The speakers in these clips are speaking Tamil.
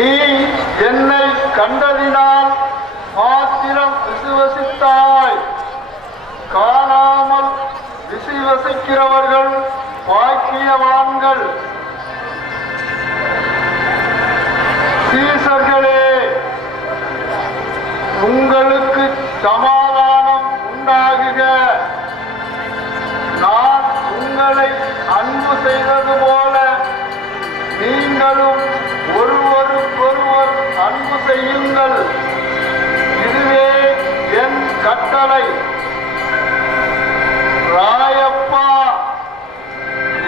நீ என்னை கண்டதினால் மாத்திரம் விசுவசித்தாய். காணாமல் விசுவசிக்கிறவர்கள் பாக்கியவான்கள். சீசர்களே, உங்களுக்கு சமாதானம் உண்டாகுக. நான் உங்களை அன்பு செய்தது போல நீங்களும் ஒருவருக்கொருவர் அன்பு செய்யுங்கள். இதுவே என் கட்டளை. ராயப்பா,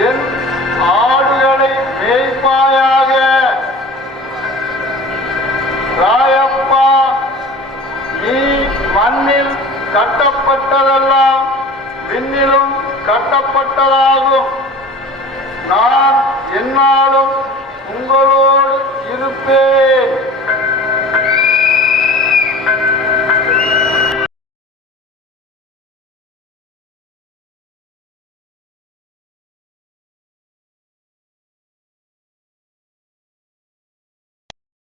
என் ஆடுகளை மேய்ப்பாயாக. ராயப்பா, நீ மண்ணில் கட்டப்பட்டதெல்லாம் விண்ணிலும் கட்டப்பட்டதாகும். நான் என்னாலும்